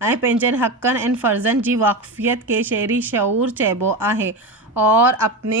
ऐं पंहिंजनि हक़नि ऐं फ़र्ज़नि जी वाक़फ़ियत के शहरी शऊर चइबो आहे और अपने